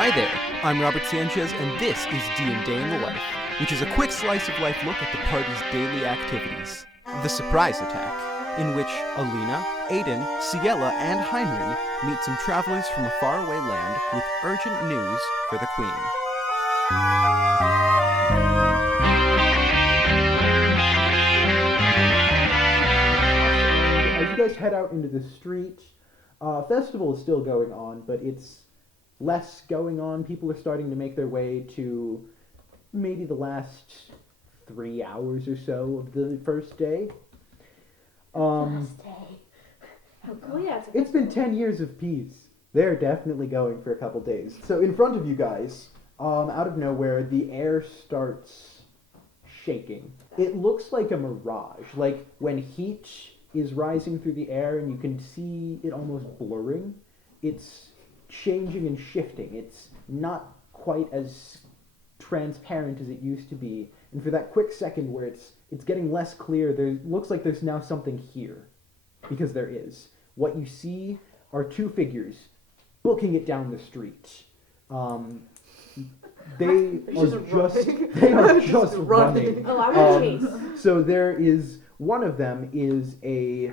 Hi there, I'm Robert Sanchez, and this is D&Day in the Life, which is a quick slice of life look at the party's daily activities. The Surprise Attack, in which Alina, Ayden, Ciela, and Hinerin meet some travelers from a faraway land with urgent news for the Queen. As you guys head out into the street, festival is still going on, but it's less going on. People are starting to make their way to maybe the last 3 hours or so of the first day. Last day. Oh, God. Yeah, it's been 10 years of peace. They're definitely going for a couple days. So in front of you guys, out of nowhere, the air starts shaking. It looks like a mirage, like when heat is rising through the air and you can see it almost blurring. It's changing and shifting. It's not quite as transparent as it used to be. And for that quick second where it's getting less clear, there looks like there's now something here. Because there is. What you see are two figures booking it down the street. They are just running. Oh, I would chase. So there is, one of them is a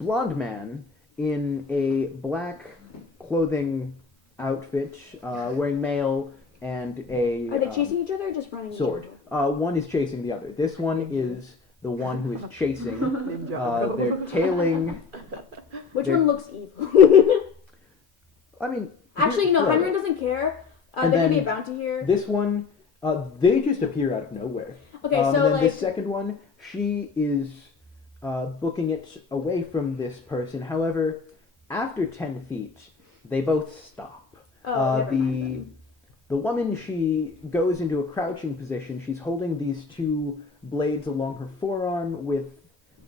blonde man in a black clothing outfit, wearing mail and a... Are they chasing each other or just running? Sword. One is chasing the other. This one is the one who is chasing. They're tailing... Which one looks evil? I mean... Actually, no, Hinerin doesn't care. There could be a bounty here. This one, they just appear out of nowhere. Okay, so and then like... this second one, she is booking it away from this person. However, after 10 feet, they both stop. The woman, she goes into a crouching position. She's holding these two blades along her forearm with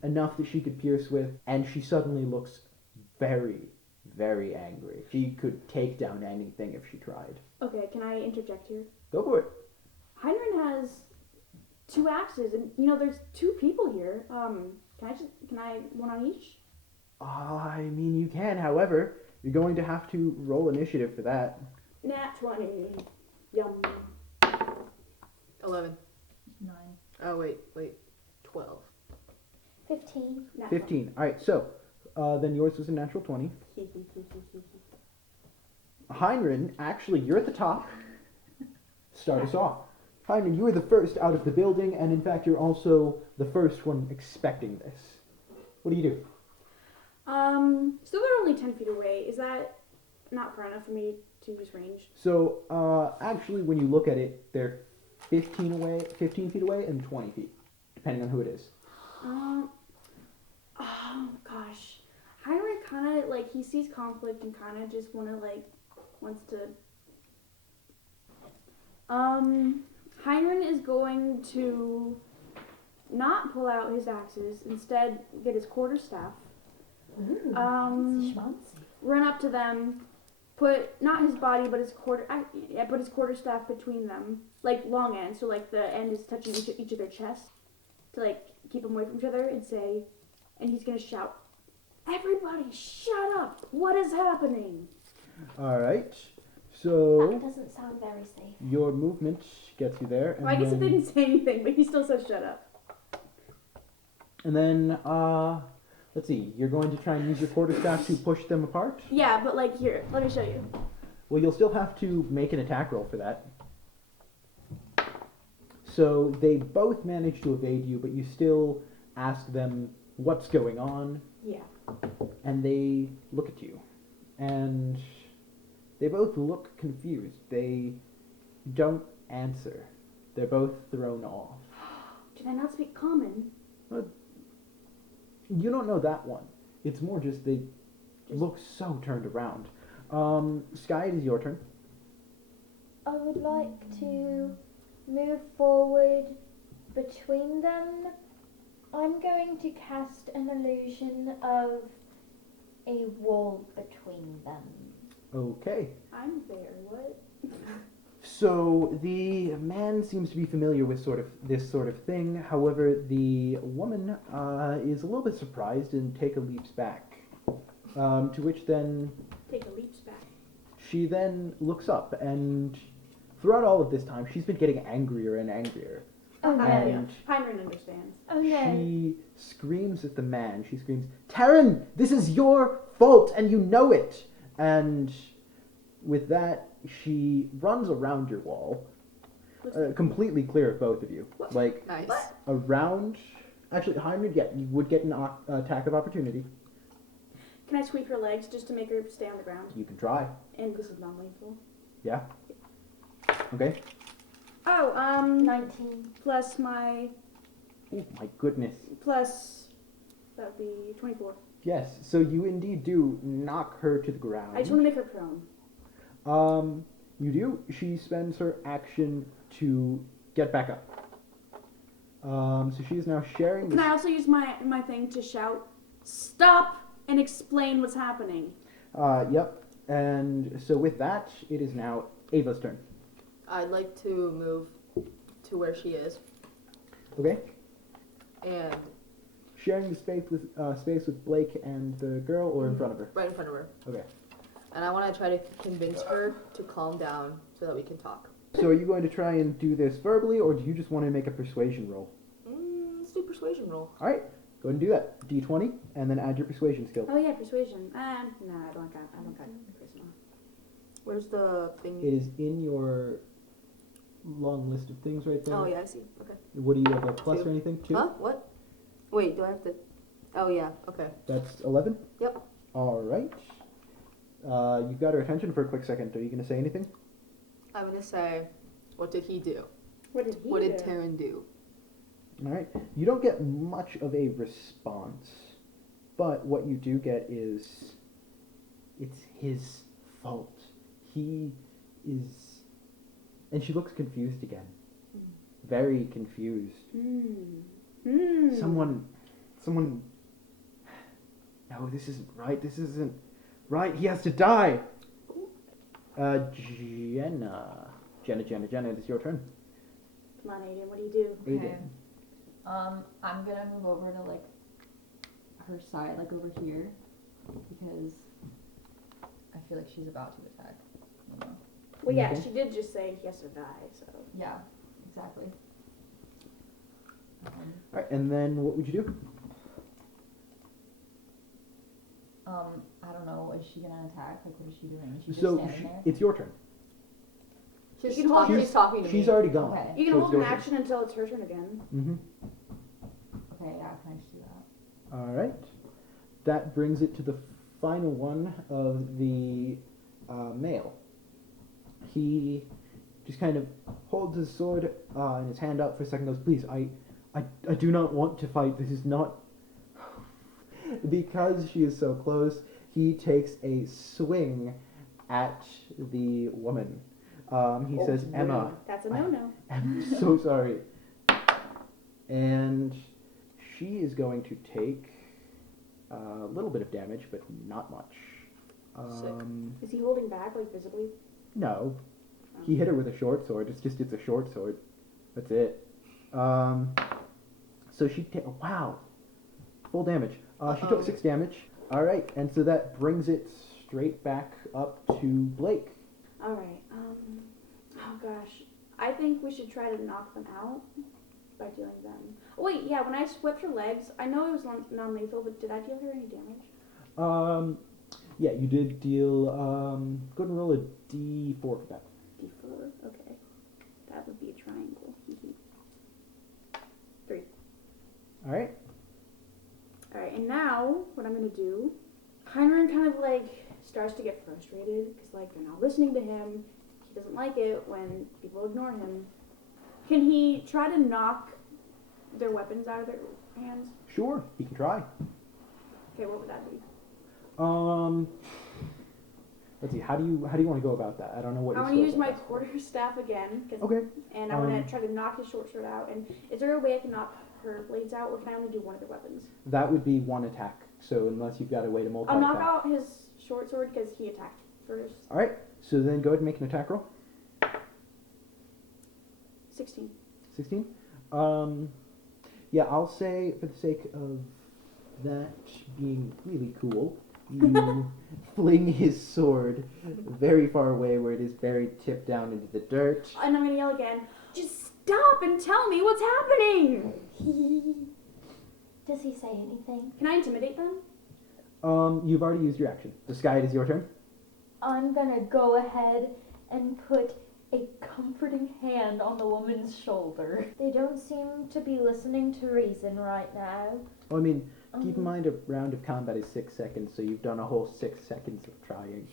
enough that she could pierce with, and she suddenly looks very, very angry. She could take down anything if she tried. Okay, can I interject here? Go for it. Hinerin has 2 axes, and there's 2 people here. Can I one on each? I mean, you can. However, you're going to have to roll initiative for that. Nat 20. Yum. 11. 9. Oh, wait. 12. 15. Nat 15. All right, so then yours was a natural 20. 20. Hinerin, actually, you're at the top. Start us off. Hinerin, you were the first out of the building, and in fact, you're also the first one expecting this. What do you do? So they're only 10 feet away. Is that not far enough for me to use range? So, actually, when you look at it, they're 15 feet away and 20 feet, depending on who it is. Oh gosh. Hinerin kind of, he sees conflict and kind of just wants to... Hinerin is going to not pull out his axes, instead get his quarterstaff. Ooh, schmancy. Run up to them, put not his body but his quarterstaff between them, long end, so the end is touching each of their chests to keep them away from each other, and he's gonna shout, "Everybody, shut up! What is happening?" All right. So That doesn't sound very safe. your movement gets you there. And Well, I guess then, if they didn't say anything, but he still says shut up. And then, let's see. You're going to try and use your quarterstaff to push them apart? Yeah, but here, let me show you. Well, you'll still have to make an attack roll for that. So they both manage to evade you, but you still ask them what's going on. Yeah. And they look at you. And they both look confused. They don't answer. They're both thrown off. Do they not speak common? But you don't know that one. It's more just they look so turned around. Sky, it is your turn. I would like to move forward between them. I'm going to cast an illusion of a wall between them. Okay. I'm there, what? So the man seems to be familiar with this sort of thing. However, the woman is a little bit surprised and take a leaps back. To which then Take a leaps back. she then looks up, and throughout all of this time, she's been getting angrier and angrier. Oh no. And Hinerin understands. Oh no. she screams at the man. She screams, "Taryn, this is your fault, and you know it!" And with that, she runs around your wall, completely clear of both of you. What? Like, Nice. around... Actually, Heinrich, yeah, you would get an attack of opportunity. Can I sweep her legs just to make her stay on the ground? You can try. And this is non-lethal. Yeah? Okay. Oh, 19. plus my, Oh, my goodness. plus, that would be 24. Yes, so you indeed do knock her to the ground. I just want to make her prone. You do. She spends her action to get back up. So she is now sharing Can this. I also use my thing to shout, stop, and explain what's happening? Yep. And so with that, it is now Ava's turn. I'd like to move to where she is Okay. and Sharing the space with Blake and the girl, or in front of her. right in front of her. Okay. And I want to try to convince her to calm down so that we can talk. So are you going to try and do this verbally, or do you just want to make a persuasion roll? Let's do persuasion roll. All right. Go ahead and do that. D20, and then add your persuasion skill. Oh yeah, persuasion. No, I don't got charisma. Where's the thing? It is in your long list of things right there. Oh yeah, I see. Okay. What do you have, a plus 2. or anything? 2? Huh? What? Wait, do I have to? Oh yeah. Okay. That's 11? Yep. All right. You've got her attention for a quick second. Are you going to say anything? I'm gonna say, what did he do? What did he What do? did Taryn do? All right. You don't get much of a response, but what you do get is it's his fault. He is... And she looks confused again. Very confused. Someone... No, this isn't right. This isn't right. He has to die. Jenna, it's your turn. Come on, Ayden, what do you do? Ayden. I'm gonna move over to like her side, like over here, because I feel like she's about to attack. You know? Well, yeah, Okay. she did just say he has to die, so. Yeah, exactly. All right, and then what would you do? I don't know. Is she gonna attack? Like, what is she doing? Is she just So standing there? it's your turn. She's, You can hold- she's talking to She's me. already gone. Okay. You can So hold it's an your turn. action until it's her turn again. Mm-hmm. Okay, yeah, can I just do that? All right. That brings it to the final one of the male. He just kind of holds his sword and his hand up for a second. Goes, please, I do not want to fight. This is not. Because she is so close, he takes a swing at the woman. He says, Emma, That's a no-no. I'm so sorry. And she is going to take a little bit of damage, but not much. Is he holding back, like, visibly? No. He hit her with a short sword. It's a short sword. That's it. So she wow. Full damage. She took 6 damage. Alright, and so that brings it straight back up to Blake. Alright, oh gosh. I think we should try to knock them out by dealing them. Oh wait, yeah, when I swept her legs, I know it was non-lethal, but did I deal her any damage? Yeah, you did deal, go ahead and roll a d4 for that. D4, okay. That would be a triangle. 3. Alright. Alright, and now, what I'm gonna do, Hinerin kind of like starts to get frustrated, because like they're not listening to him. He doesn't like it when people ignore him. Can he try to knock their weapons out of their hands? Sure, he can try. Okay, what would that be? Let's see, how do you want to go about that? I don't know what I your want to use skill my set is. quarterstaff again, Okay. and I want to try to knock his short sword out. And is there a way I can knock her blades out, or can I only do one of their weapons? That would be one attack, so unless you've got a way to multi I'll knock out his short sword because he attacked first. Alright, so then go ahead and make an attack roll. 16. 16? Yeah, I'll say, for the sake of that being really cool, You fling his sword very far away where it is buried tipped down into the dirt. And I'm gonna yell again. Just stop and tell me what's happening. Does he say anything? Can I intimidate them? You've already used your action. The sky, it is your turn. I'm gonna go ahead and put a comforting hand on the woman's shoulder. They don't seem to be listening to reason right now. Well, I mean, keep in mind a round of combat is 6 seconds, so you've done a whole 6 seconds of trying.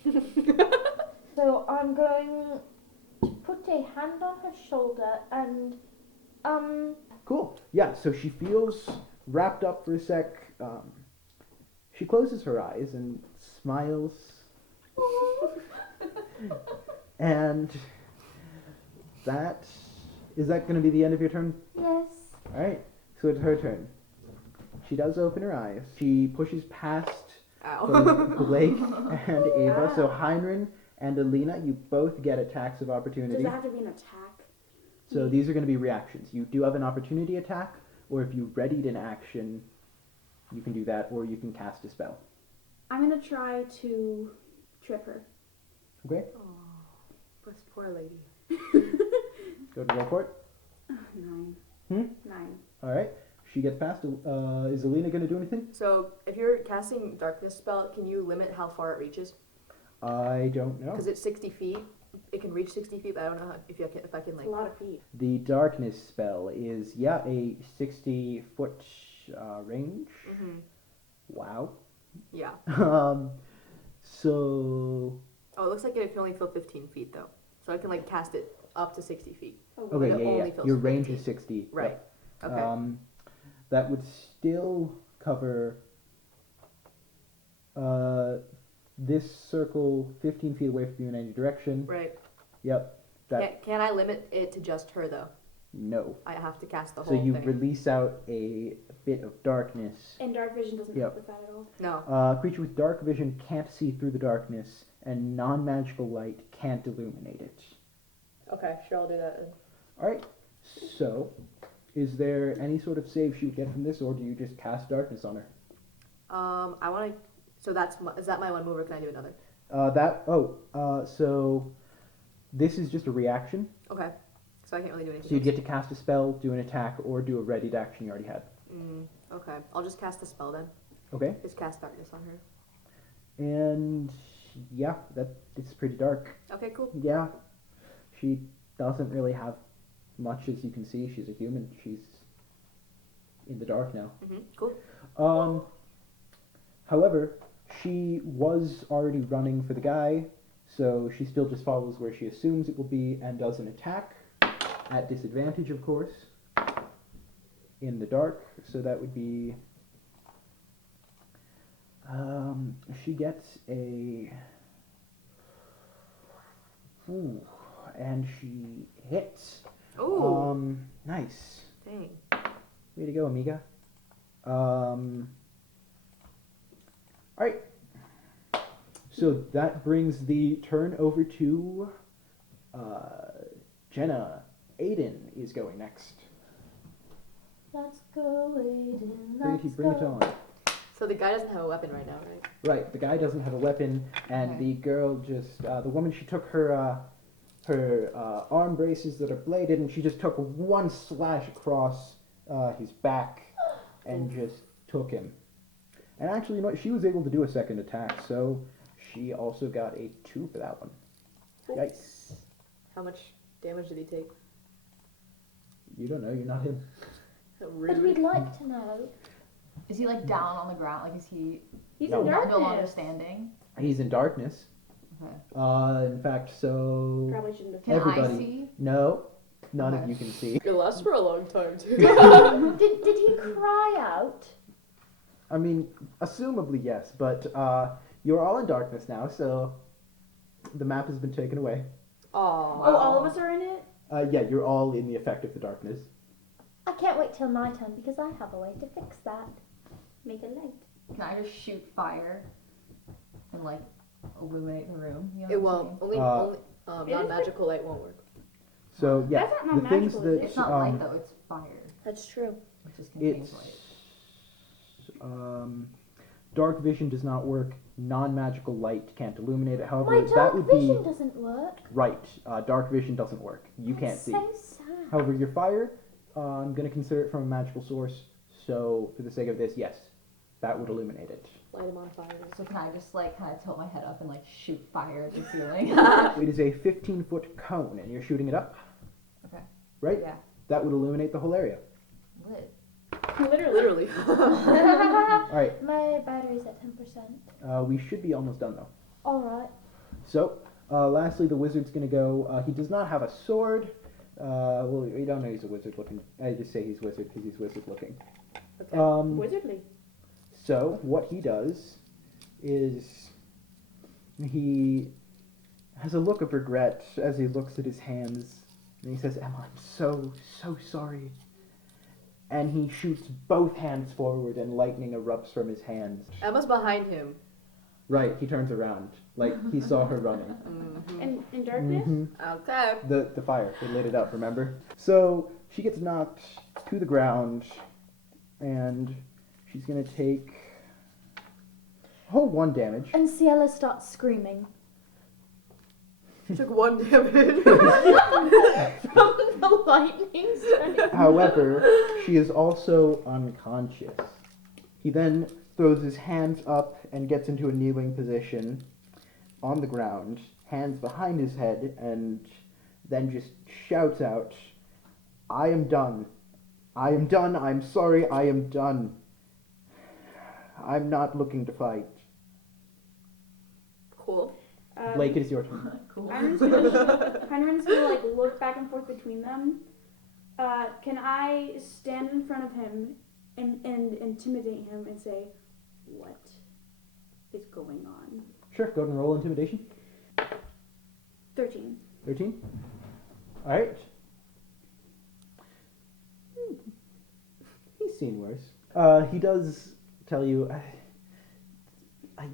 So I'm going to put a hand on her shoulder and, Cool. Yeah, so she feels wrapped up for a sec. She closes her eyes and smiles. And is that going to be the end of your turn? yes. Alright, so it's her turn. She does open her eyes. She pushes past Ow. Blake and Ava. So Hinerin and Alina, you both get attacks of Does opportunity. it have to be an attack? So these are going to be reactions. You do have an opportunity attack, or if you readied an action, you can do that, or you can cast a spell. I'm gonna try to trip her. Okay? This poor lady. Go to roll for it. 9. 9. Alright. She gets past. Is Alina going to do anything? So, if you're casting darkness spell, can you limit how far it reaches? I don't know. Because it's 60 feet. It can reach 60 feet, but I don't know if I can It's like. a lot of feet. The darkness spell is, a 60-foot range. Mm-hmm. Wow. Yeah. So... Oh, it looks like it can only fill 15 feet though. So I can like cast it up to 60 feet. Oh, Okay, But it only fills Your range 15. is 60. Right. Yep. Okay. That would still cover this circle 15 feet away from you in any direction. Right. Yep. Can I limit it to just her though? No. I have to cast the So whole you thing. release out a bit of darkness. And dark vision doesn't Yep. help with that at all. No. Creature with dark vision can't see through the darkness, and non-magical light can't illuminate it. Okay, sure, I'll do that. Alright, so, is there any sort of save she would get from this, or do you just cast darkness on her? I want to. So is that my one move, or can I do another? So, this is just a reaction. Okay. So I can't really do anything. So you'd get to cast a spell, do an attack, or do a readied action you already had. Okay, I'll just cast the spell then. Okay? Just cast darkness on her. And, yeah, it's pretty dark. Okay, cool. Yeah, she doesn't really have much, as you can see. She's a human. She's in the dark now. Cool. However, she was already running for the guy, so she still just follows where she assumes it will be and does an attack, at disadvantage, of course, in the dark. So that would be... she gets a... Ooh, and she hits. Ooh. Nice. Dang. Way to go, amiga. Alright. So that brings the turn over to Jenna. Ayden is going next. Let's go, Ayden. Brady, bring it on. So the guy doesn't have a weapon right now, right? Right, the guy doesn't have a weapon, and Okay. the girl just, the woman, she took her arm braces that are bladed, and she just took one slash across his back and just took him. And actually, you know what? She was able to do a second attack, so she also got a 2 for that one. Yikes. How much damage did he take? You don't know, you're not him. But Rude. we'd like to know. Is he like down on the ground? Like is he He's No. in no longer darkness. standing? He's in darkness. Okay. In fact, so... Probably shouldn't have. Can Everybody. I see? No, none of Okay. you can see. It lasts for a long time too. Did he cry out? I mean, assumably yes, but you're all in darkness now, so the map has been taken away. Aw. Oh, all of us are in it? Yeah, you're all in the effect of the darkness. I can't wait till my turn because I have a way to fix that. Make it light. Can I just shoot fire and like illuminate the room? You know It what I'm won't. saying? Only It is non-magical light won't work. So yeah, That's not the things non-magical, is that it? It's not light though. It's fire. That's true. It just contains it's light. dark vision does not work. non-magical light can't illuminate it. However, My that dark would vision be doesn't work. right. Dark vision doesn't work. You can't That's see. so sad. However, your fire, I'm going to consider it from a magical source. So, for the sake of this, yes, that would illuminate it. Light him on fire. So can I just like kind of tilt my head up and like shoot fire at the ceiling? It is a 15-foot cone, and you're shooting it up. Okay. Right? Yeah. That would illuminate the whole area. Lit. Literally. All right. My battery's at 10%. We should be almost done, though. Alright. So, lastly, the wizard's going to go. He does not have a sword. Well, we don't know he's a wizard looking. I just say he's wizard because he's wizard looking. Okay. Wizardly. So, what he does is he has a look of regret as he looks at his hands, and he says, Emma, I'm so sorry. And he shoots both hands forward, and lightning erupts from his hands. Emma's behind him. Right, he turns around, like he saw her running. In darkness? Mhm. Okay. The fire, it lit it up, remember? So, she gets knocked to the ground, and she's gonna take whole 1 damage. And Ciela starts screaming. She took 1 damage. From the lightning strike. However, she is also unconscious. He then throws his hands up and gets into a kneeling position on the ground, hands behind his head, and then just shouts out, I am done. I am done. I'm sorry. I am done. I'm not looking to fight. Cool. Blake, it is your turn. Cool. Hinerin's gonna like look back and forth between them. Can I stand in front of him and intimidate him and say, what is going on? Sure, go ahead and roll intimidation. 13. 13. Alright. He's seen worse. He does tell you, I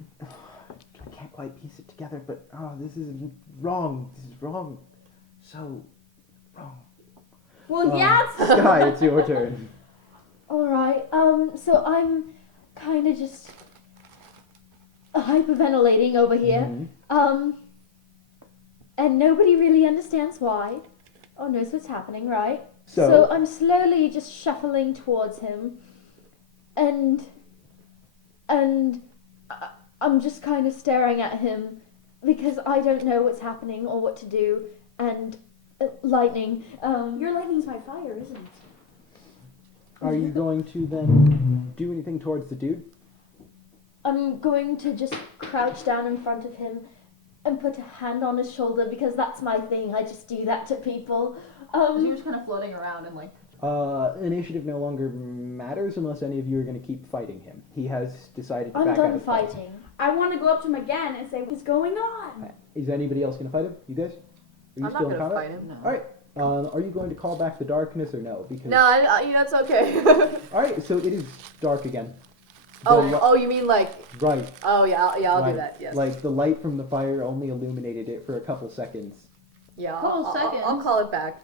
can't quite piece it together, but this is wrong. This is wrong. So wrong. Well, yes! Sky, it's your turn. Alright, so I'm kind of just hyperventilating over here. Mhm. And nobody really understands why or knows what's happening, right? So, So I'm slowly just shuffling towards him, and I'm just kind of staring at him because I don't know what's happening or what to do, and lightning. Your lightning's my fire, isn't it? are you going to then do anything towards the dude? I'm going to just crouch down in front of him and put a hand on his shoulder because that's my thing. I just do that to people. So you're just kind of floating around and like. Initiative no longer matters unless any of you are going to keep fighting him. He has decided to I'm back out done of fight. fighting. I want to go up to him again and say, what's going on? Is anybody else going to fight him? You guys? Are you I'm not still in gonna combat? fight him. No. All right. Are you going to call back the darkness or no? Because No, it's okay. all right. So it is dark again. Oh, you mean like? Right. Oh yeah, I'll right. do that. Yes. Like the light from the fire only illuminated it for a couple seconds. Yeah. Couple I'll seconds. call it back.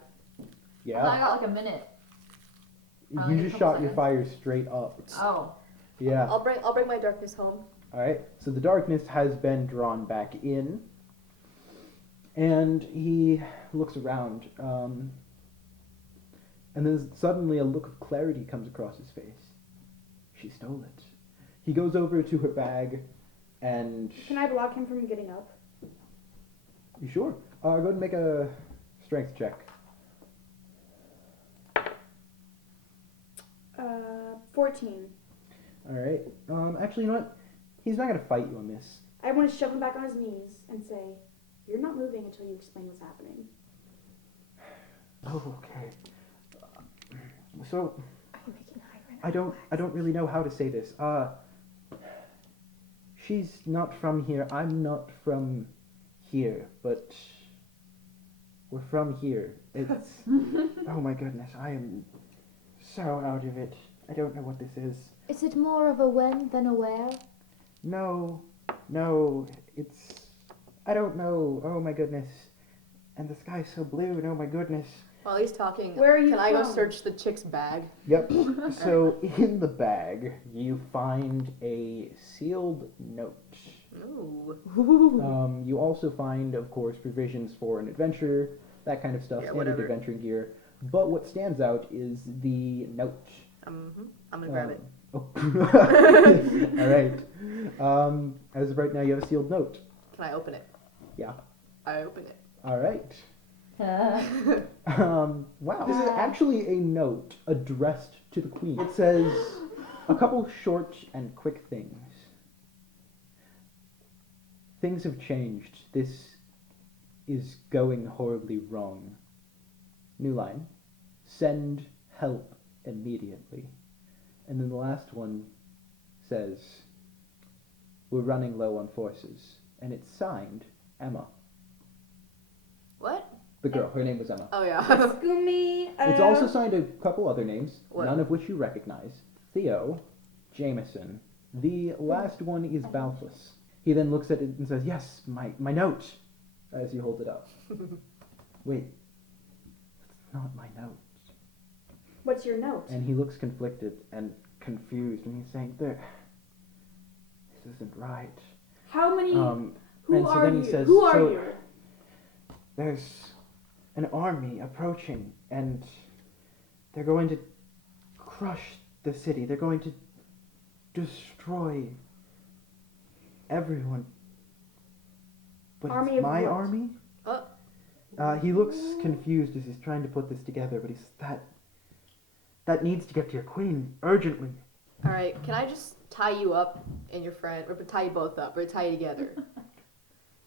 Yeah. I got like a minute. I You need a just couple shot your seconds. fire straight up. Oh. Yeah. I'll bring my darkness home. All right. So the darkness has been drawn back in, and he looks around, and then suddenly a look of clarity comes across his face. She stole it. He goes over to her bag, and Can I block him from getting up? you sure? Go ahead and make a strength check. 14. All right. Actually, you know what? He's not gonna fight you on this. I want to shove him back on his knees and say, you're not moving until you explain what's happening. Oh, okay. So Are you making Hinerin? I don't really know how to say this. She's not from here. I'm not from here, but we're from here. It's oh my goodness, I am so out of it. I don't know what this is. Is it more of a when than a where? No, it's I don't know. Oh my goodness. And the sky's so blue, and oh my goodness. While he's talking, Where are you can I go from? search the chick's bag? Yep. So in the bag, you find a sealed note. Ooh. You also find, of course, provisions for an adventure, that kind of stuff, Yeah, standard whatever. adventuring gear. But what stands out is the note. I'm gonna grab it. Oh. All right. As of right now, you have a sealed note. Can I open it? Yeah. I open it. All right. Wow. This is actually a note addressed to the queen. It says a couple short and quick things. Things have changed. This is going horribly wrong. New line. Send help immediately. And then the last one says, we're running low on forces. And it's signed Emma. What? The girl. Her name was Emma. Oh yeah. Scoomy. It's also signed a couple other names, What? none of which you recognize. Theo, Jameson. The last one is Balthus. He then looks at it and says, yes, my note, as he holds it up. Wait, it's not my note. What's your note? And he looks conflicted and confused, and he's saying, this isn't right. How many? And who so are then you? he says, Who are so you? there's an army approaching, and they're going to crush the city. They're going to destroy everyone. But Army it's of my what? army? He looks confused as he's trying to put this together, but he's that needs to get to your queen urgently. All right. Can I just tie you up and your friend, or tie you both up, or tie you together?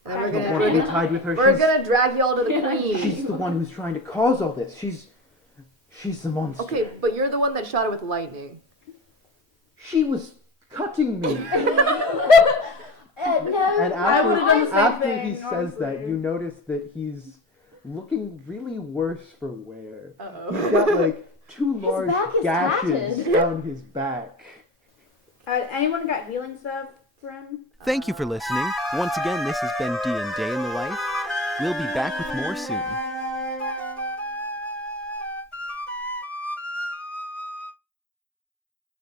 And then I don't want to be tied with her. we're gonna drag you all to the queen. She's the one who's trying to cause all this. She's the monster. Okay, but you're the one that shot it with lightning. She was cutting me. No, And I would've done the same after thing, he says honestly. that, you notice that he's looking really worse for wear. Uh-oh. He's got like two large back is gashes tatted. down his back. Anyone got healing stuff for him? Thank you for listening. Once again, this has been D&D in the Life. We'll be back with more soon.